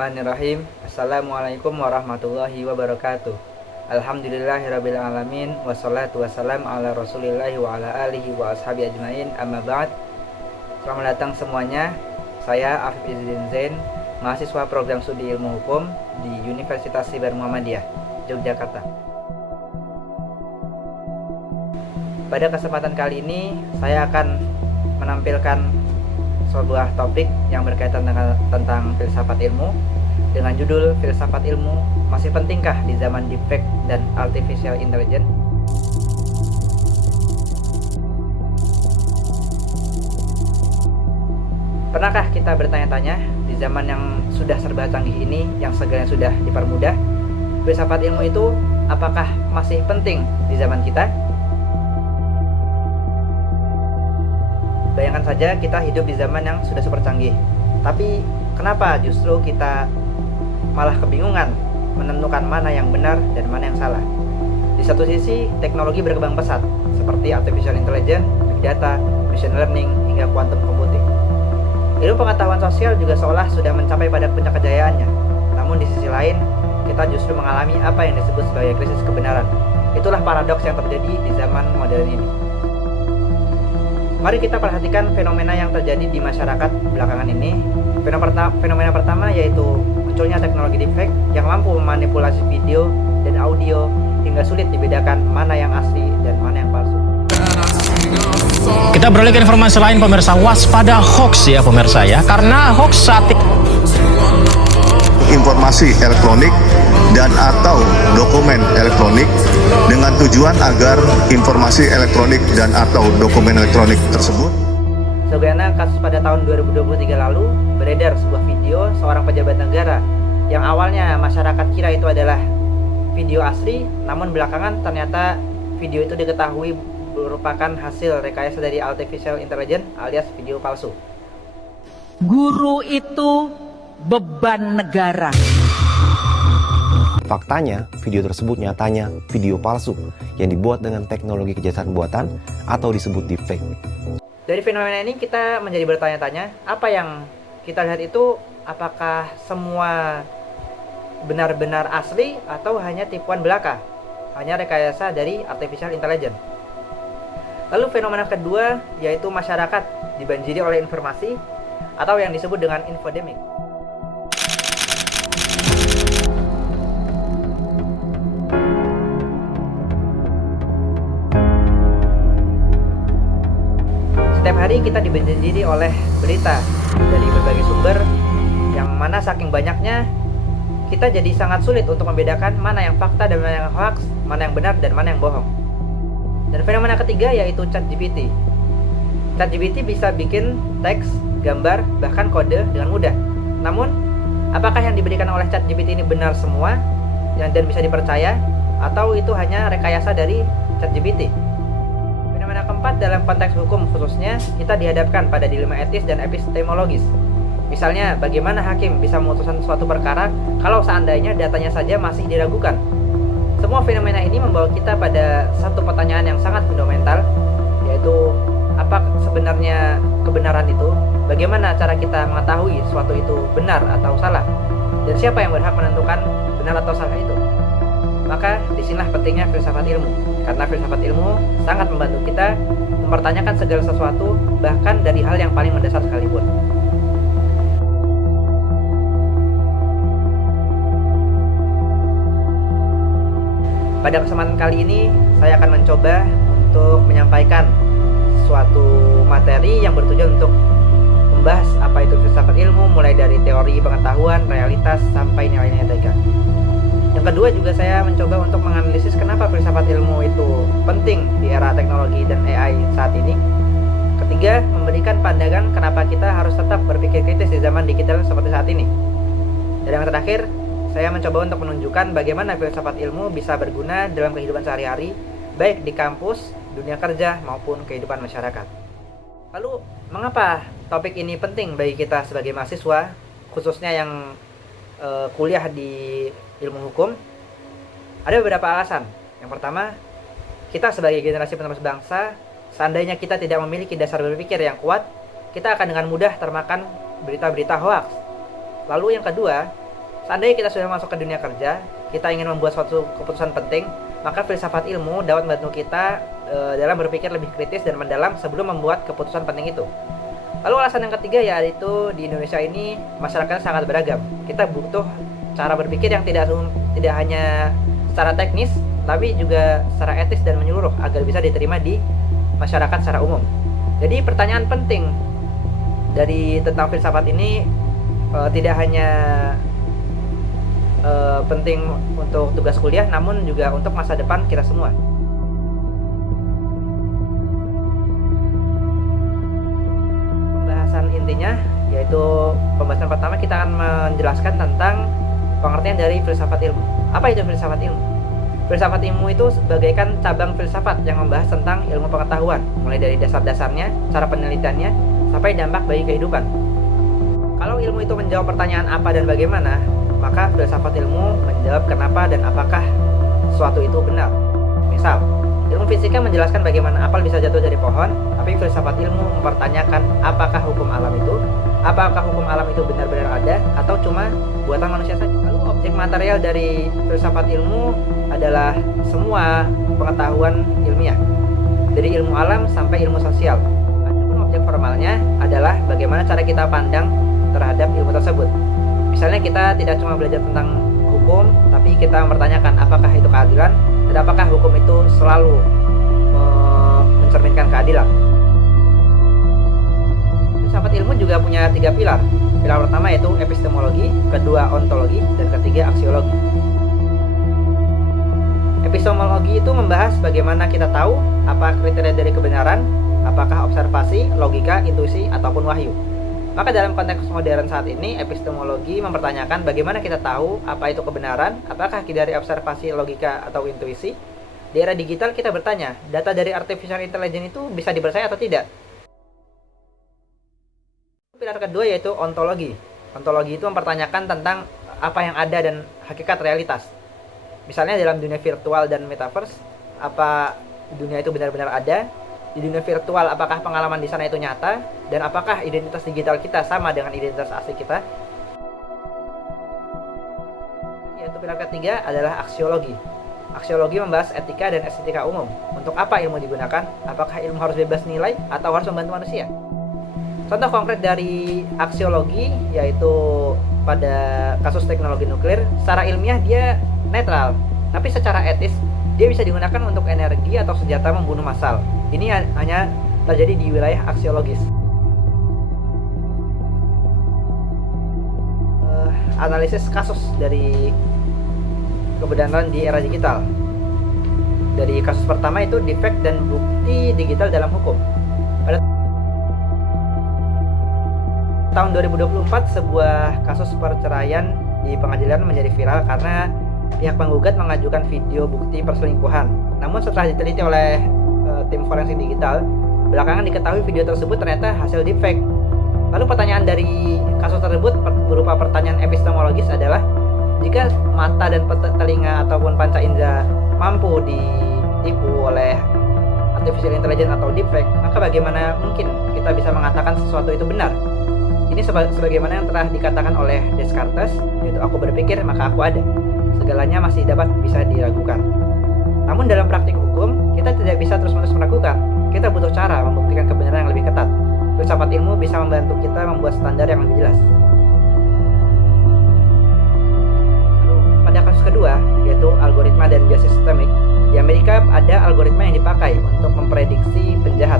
Bismillahirrahmanirrahim. Assalamualaikum warahmatullahi wabarakatuh. Alhamdulillahirabbil alamin wassalatu wassalam ala Rasulillah wa ala alihi wa ashabi ajmain. Amma ba'd. Selamat datang semuanya. Saya Afif Izzuddin Zain, mahasiswa program studi ilmu hukum di Universitas Siber Muhammadiyah, Yogyakarta. Pada kesempatan kali ini saya akan menampilkan sebuah topik yang berkaitan dengan tentang filsafat ilmu dengan judul filsafat ilmu masih pentingkah di zaman deepfake dan artificial intelligence. Pernahkah kita bertanya-tanya di zaman yang sudah serba canggih ini, yang segalanya sudah dipermudah, filsafat ilmu itu apakah masih penting di zaman kita? Bayangkan saja kita hidup di zaman yang sudah super canggih. Tapi kenapa justru kita malah kebingungan menentukan mana yang benar dan mana yang salah? Di satu sisi, teknologi berkembang pesat seperti artificial intelligence, big data, machine learning, hingga quantum computing. Ilmu pengetahuan sosial juga seolah sudah mencapai pada puncak kejayaannya. Namun di sisi lain, kita justru mengalami apa yang disebut sebagai krisis kebenaran. Itulah paradoks yang terjadi di zaman modern ini. Mari kita perhatikan fenomena yang terjadi di masyarakat belakangan ini. Fenomena pertama yaitu munculnya teknologi deepfake yang mampu memanipulasi video dan audio hingga sulit dibedakan mana yang asli dan mana yang palsu. Kita beralih ke informasi lain, pemirsa. Waspada hoax ya pemirsa ya, karena hoax saat informasi elektronik dan atau dokumen elektronik dengan tujuan agar informasi elektronik dan atau dokumen elektronik tersebut. Sebagaimana kasus pada tahun 2023 lalu, beredar sebuah video seorang pejabat negara yang awalnya masyarakat kira itu adalah video asli, namun belakangan ternyata video itu diketahui merupakan hasil rekayasa dari artificial intelligence alias video palsu. Guru itu beban negara. Faktanya, video tersebut nyatanya video palsu yang dibuat dengan teknologi kejahatan buatan atau disebut deepfake. Dari fenomena ini kita menjadi bertanya-tanya, apa yang kita lihat itu apakah semua benar-benar asli atau hanya tipuan belaka, hanya rekayasa dari artificial intelligence. Lalu fenomena kedua yaitu masyarakat dibanjiri oleh informasi atau yang disebut dengan infodemic. Setiap hari kita dibanjiri oleh berita dari berbagai sumber yang mana saking banyaknya kita jadi sangat sulit untuk membedakan mana yang fakta dan mana yang hoax, mana yang benar dan mana yang bohong. Dan fenomena ketiga yaitu ChatGPT. ChatGPT bisa bikin teks, gambar, bahkan kode dengan mudah. Namun, apakah yang diberikan oleh ChatGPT ini benar semua dan bisa dipercaya atau itu hanya rekayasa dari ChatGPT? Fenomena keempat dalam konteks hukum khususnya, kita dihadapkan pada dilema etis dan epistemologis. Misalnya, bagaimana hakim bisa memutuskan suatu perkara kalau seandainya datanya saja masih diragukan? Semua fenomena ini membawa kita pada satu pertanyaan yang sangat fundamental, yaitu apa sebenarnya kebenaran itu? Bagaimana cara kita mengetahui suatu itu benar atau salah? Dan siapa yang berhak menentukan benar atau salah itu? Maka disinilah pentingnya filsafat ilmu, karena filsafat ilmu sangat membantu kita mempertanyakan segala sesuatu, bahkan dari hal yang paling mendasar sekalipun. Pada kesempatan kali ini, saya akan mencoba untuk menyampaikan suatu materi yang bertujuan untuk membahas apa itu filsafat ilmu, mulai dari teori pengetahuan, realitas, sampai nilai-nilai etika. Yang kedua juga saya mencoba untuk menganalisis kenapa filsafat ilmu itu penting di era teknologi dan AI saat ini. Ketiga, memberikan pandangan kenapa kita harus tetap berpikir kritis di zaman digital seperti saat ini. Dan yang terakhir, saya mencoba untuk menunjukkan bagaimana filsafat ilmu bisa berguna dalam kehidupan sehari-hari, baik di kampus, dunia kerja, maupun kehidupan masyarakat. Lalu, mengapa topik ini penting bagi kita sebagai mahasiswa, khususnya yang kuliah di ilmu hukum? Ada beberapa alasan. Yang pertama, kita sebagai generasi penerus bangsa, seandainya kita tidak memiliki dasar berpikir yang kuat, kita akan dengan mudah termakan berita-berita hoaks. Lalu yang kedua, Seandainya kita sudah masuk ke dunia kerja, kita ingin membuat suatu keputusan penting, maka filsafat ilmu dapat membantu kita dalam berpikir lebih kritis dan mendalam sebelum membuat keputusan penting itu. Lalu alasan yang ketiga yaitu di Indonesia ini masyarakatnya sangat beragam. Kita butuh cara berpikir yang tidak hanya secara teknis, tapi juga secara etis dan menyeluruh agar bisa diterima di masyarakat secara umum. Jadi pertanyaan penting dari tentang filsafat ini tidak hanya penting untuk tugas kuliah, namun juga untuk masa depan kita semua. Pembahasan intinya yaitu pembahasan pertama kita akan menjelaskan tentang pengertian dari filsafat ilmu. Apa itu filsafat ilmu? Filsafat ilmu itu bagaikan cabang filsafat yang membahas tentang ilmu pengetahuan, mulai dari dasar-dasarnya, cara penelitiannya, sampai dampak bagi kehidupan. Kalau ilmu itu menjawab pertanyaan apa dan bagaimana, maka filsafat ilmu menjawab kenapa dan apakah suatu itu benar. Misal, ilmu fisika menjelaskan bagaimana apel bisa jatuh dari pohon, tapi filsafat ilmu mempertanyakan apakah hukum alam itu benar-benar ada atau cuma buatan manusia saja. Lalu objek material dari filsafat ilmu adalah semua pengetahuan ilmiah, dari ilmu alam sampai ilmu sosial. Adapun objek formalnya adalah bagaimana cara kita pandang terhadap ilmu tersebut. Misalnya kita tidak cuma belajar tentang hukum, tapi kita mempertanyakan apakah itu keadilan dan apakah hukum itu selalu mencerminkan keadilan. Filsafat ilmu juga punya 3 pilar. Pilar pertama yaitu epistemologi, kedua ontologi, dan ketiga aksiologi. Epistemologi itu membahas bagaimana kita tahu apa kriteria dari kebenaran, apakah observasi, logika, intuisi, ataupun wahyu. Maka dalam konteks modern saat ini, epistemologi mempertanyakan bagaimana kita tahu apa itu kebenaran, apakah dari observasi, logika, atau intuisi. Di era digital kita bertanya, data dari artificial intelligence itu bisa dipercaya atau tidak? Pilar kedua yaitu ontologi. Ontologi itu mempertanyakan tentang apa yang ada dan hakikat realitas. Misalnya dalam dunia virtual dan metaverse, apa dunia itu benar-benar ada? Di dunia virtual, apakah pengalaman di sana itu nyata? Dan apakah identitas digital kita sama dengan identitas asli kita? Yaitu pilar ketiga adalah aksiologi. Aksiologi membahas etika dan estetika umum. Untuk apa ilmu digunakan? Apakah ilmu harus bebas nilai atau harus membantu manusia? Contoh konkret dari aksiologi yaitu pada kasus teknologi nuklir, secara ilmiah dia netral, tapi secara etis dia bisa digunakan untuk energi atau senjata membunuh massal. Ini hanya terjadi di wilayah aksiologis. Analisis kasus dari kebenaran di era digital. Dari kasus pertama itu defek dan bukti digital dalam hukum. Pada tahun 2024, sebuah kasus perceraian di pengadilan menjadi viral karena pihak penggugat mengajukan video bukti perselingkuhan. Namun setelah diteliti oleh tim forensik digital, belakangan diketahui video tersebut ternyata hasil deepfake. Lalu pertanyaan dari kasus tersebut berupa pertanyaan epistemologis adalah, jika mata dan telinga ataupun panca indera mampu ditipu oleh artificial intelligence atau deepfake, maka bagaimana mungkin kita bisa mengatakan sesuatu itu benar? Ini sebagaimana yang telah dikatakan oleh Descartes, yaitu aku berpikir maka aku ada. Segalanya masih dapat bisa diragukan. Namun dalam praktik hukum, kita tidak bisa terus-menerus meragukan. Kita butuh cara membuktikan kebenaran yang lebih ketat. Filsafat ilmu bisa membantu kita membuat standar yang lebih jelas. Lalu pada kasus kedua, yaitu algoritma dan bias sistemik, di Amerika ada algoritma yang dipakai untuk memprediksi penjahat.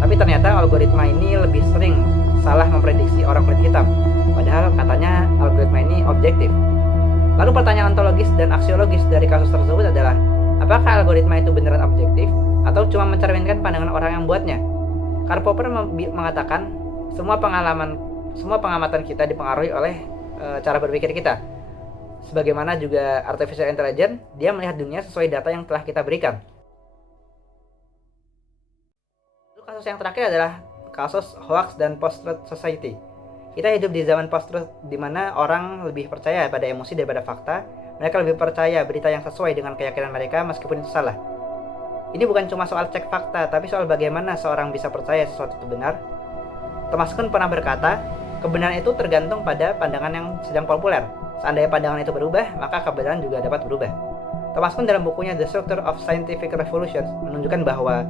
Tapi ternyata algoritma ini lebih sering salah memprediksi orang kulit hitam. Padahal katanya algoritma ini objektif. Lalu pertanyaan ontologis dan aksiologis dari kasus tersebut adalah, apakah algoritma itu beneran objektif atau cuma mencerminkan pandangan orang yang buatnya? Karl Popper mengatakan semua pengamatan kita dipengaruhi oleh cara berpikir kita. Sebagaimana juga artificial intelligence, dia melihat dunia sesuai data yang telah kita berikan. Lalu kasus yang terakhir adalah kasus hoax dan post-truth society. Kita hidup di zaman post-truth di mana orang lebih percaya pada emosi daripada fakta. Mereka lebih percaya berita yang sesuai dengan keyakinan mereka meskipun itu salah. Ini bukan cuma soal cek fakta, tapi soal bagaimana seorang bisa percaya sesuatu itu benar. Thomas Kuhn pernah berkata, kebenaran itu tergantung pada pandangan yang sedang populer. Seandainya pandangan itu berubah, maka kebenaran juga dapat berubah. Thomas Kuhn dalam bukunya The Structure of Scientific Revolutions menunjukkan bahwa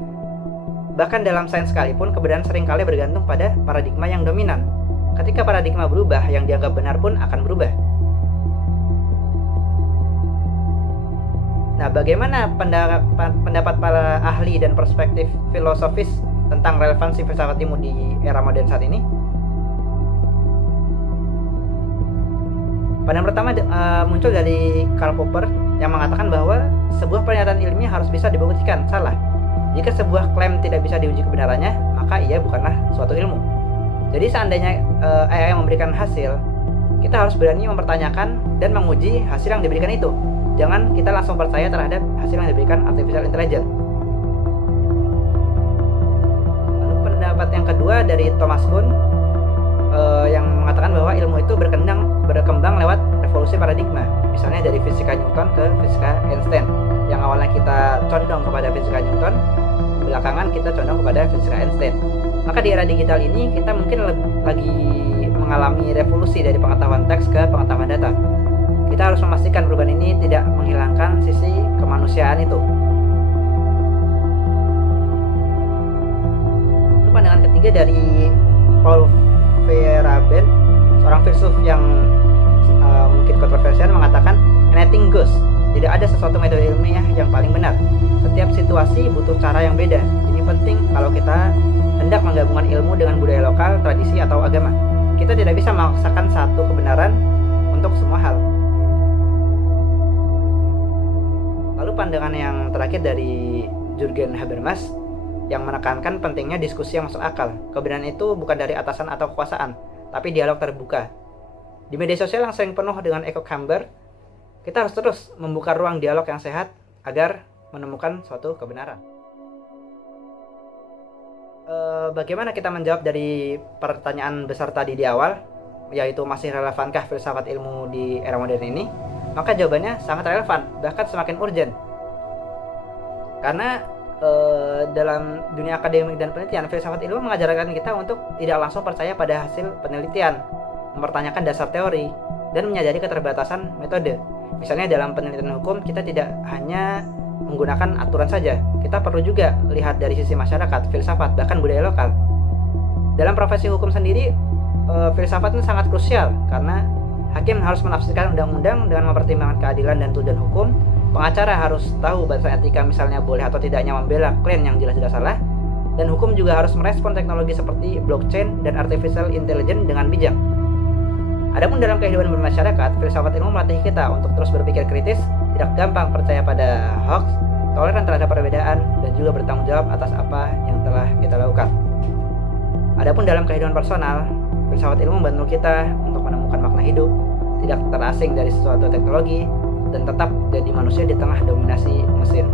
bahkan dalam sains sekalipun kebenaran seringkali bergantung pada paradigma yang dominan. Ketika paradigma berubah, yang dianggap benar pun akan berubah. Nah, bagaimana pendapat para ahli dan perspektif filosofis tentang relevansi filsafat ilmu di era modern saat ini? Pandangan pertama muncul dari Karl Popper yang mengatakan bahwa sebuah pernyataan ilmiah harus bisa dibuktikan salah. Jika sebuah klaim tidak bisa diuji kebenarannya, maka ia bukanlah suatu ilmu. Jadi seandainya AI memberikan hasil, kita harus berani mempertanyakan dan menguji hasil yang diberikan itu. Jangan kita langsung percaya terhadap hasil yang diberikan artificial intelligence. Lalu pendapat yang kedua dari Thomas Kuhn yang mengatakan bahwa ilmu itu berkembang lewat revolusi paradigma. Misalnya dari fisika Newton ke fisika Einstein. Yang awalnya kita condong kepada fisika Newton, belakangan kita condong kepada fisika Einstein. Maka di era digital ini kita mungkin lagi mengalami revolusi dari pengetahuan teks ke pengetahuan data. Kita harus memastikan perubahan ini tidak menghilangkan sisi kemanusiaan itu. Lalu pandangan ketiga dari Paul Feyerabend, seorang filsuf yang mungkin kontroversial, mengatakan anything goes. Tidak ada sesuatu metode ilmiah yang paling benar. Setiap situasi butuh cara yang beda. Ini penting kalau kita hendak menggabungkan ilmu dengan budaya lokal, tradisi, atau agama. Kita tidak bisa memaksakan satu kebenaran untuk semua hal. Lalu pandangan yang terakhir dari Jürgen Habermas yang menekankan pentingnya diskusi yang masuk akal. Kebenaran itu bukan dari atasan atau kekuasaan, tapi dialog terbuka. Di media sosial yang sering penuh dengan echo chamber, kita harus terus membuka ruang dialog yang sehat agar menemukan suatu kebenaran. Bagaimana kita menjawab dari pertanyaan besar tadi di awal, yaitu masih relevankah filsafat ilmu di era modern ini? Maka jawabannya sangat relevan, bahkan semakin urgent. Karena dalam dunia akademik dan penelitian, filsafat ilmu mengajarkan kita untuk tidak langsung percaya pada hasil penelitian, mempertanyakan dasar teori, dan menyadari keterbatasan metode. Misalnya dalam penelitian hukum, kita tidak hanya menggunakan aturan saja, kita perlu juga lihat dari sisi masyarakat, filsafat, bahkan budaya lokal. Dalam profesi hukum sendiri, filsafat itu sangat krusial, karena hakim harus menafsirkan undang-undang dengan mempertimbangkan keadilan dan tujuan hukum. Pengacara harus tahu batasan etika, misalnya boleh atau tidaknya membela klaim yang jelas-jelas salah. Dan hukum juga harus merespon teknologi seperti blockchain dan artificial intelligence dengan bijak. Adapun dalam kehidupan bermasyarakat, filsafat ilmu melatih kita untuk terus berpikir kritis, tidak gampang percaya pada hoax, toleran terhadap perbedaan, dan juga bertanggung jawab atas apa yang telah kita lakukan. Adapun dalam kehidupan personal, filsafat ilmu membantu kita untuk menemukan makna hidup, tidak terasing dari sesuatu teknologi, dan tetap jadi manusia di tengah dominasi mesin.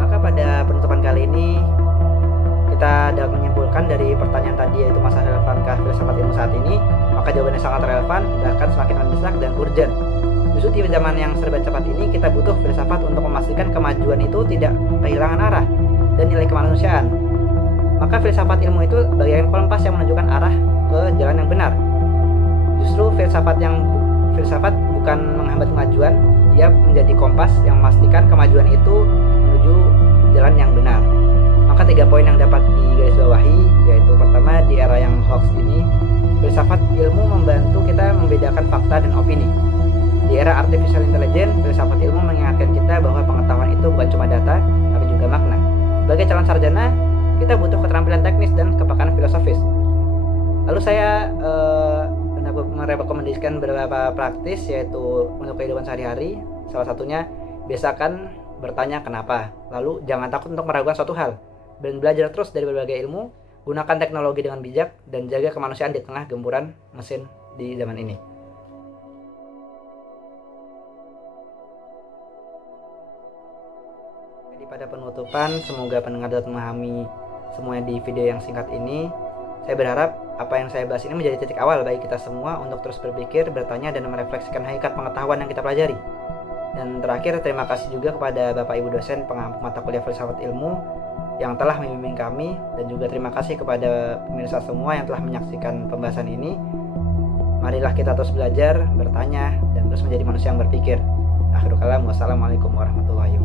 Maka pada penutupan kali ini, kita dapat menyimpulkan dari pertanyaan tadi, yaitu masa relevankah filsafat ilmu saat ini, maka jawabannya sangat relevan, bahkan semakin mendesak dan urgent. Justru di zaman yang serba cepat ini, kita butuh filsafat untuk memastikan kemajuan itu tidak kehilangan arah dan nilai kemanusiaan. Maka filsafat ilmu itu bagaikan kompas yang menunjukkan arah ke jalan yang benar. Justru filsafat bukan menghambat kemajuan, ia menjadi kompas yang memastikan kemajuan itu menuju jalan yang benar. Maka 3 poin yang dapat digarisbawahi, yaitu pertama, di era yang hoax ini, filsafat ilmu membantu kita membedakan fakta dan opini. Di era artificial intelligence, filsafat ilmu mengingatkan kita bahwa pengetahuan itu bukan cuma data, tapi juga makna. Sebagai calon sarjana, kita butuh keterampilan teknis dan kepekaan filosofis. Lalu saya merekomendasikan beberapa praktis, yaitu untuk kehidupan sehari-hari. Salah satunya, biasakan bertanya kenapa. Lalu jangan takut untuk meragukan suatu hal, dan belajar terus dari berbagai ilmu. Gunakan teknologi dengan bijak dan jaga kemanusiaan di tengah gempuran mesin di zaman ini. Jadi pada penutupan, semoga pendengar dapat memahami semuanya di video yang singkat ini. Saya berharap apa yang saya bahas ini menjadi titik awal bagi kita semua untuk terus berpikir, bertanya, dan merefleksikan hakikat pengetahuan yang kita pelajari. Dan terakhir, terima kasih juga kepada Bapak Ibu dosen pengampu mata kuliah filsafat ilmu yang telah membimbing kami, dan juga terima kasih kepada pemirsa semua yang telah menyaksikan pembahasan ini. Marilah kita terus belajar, bertanya, dan terus menjadi manusia yang berpikir. Akhirul kalam, wassalamualaikum warahmatullahi wabarakatuh.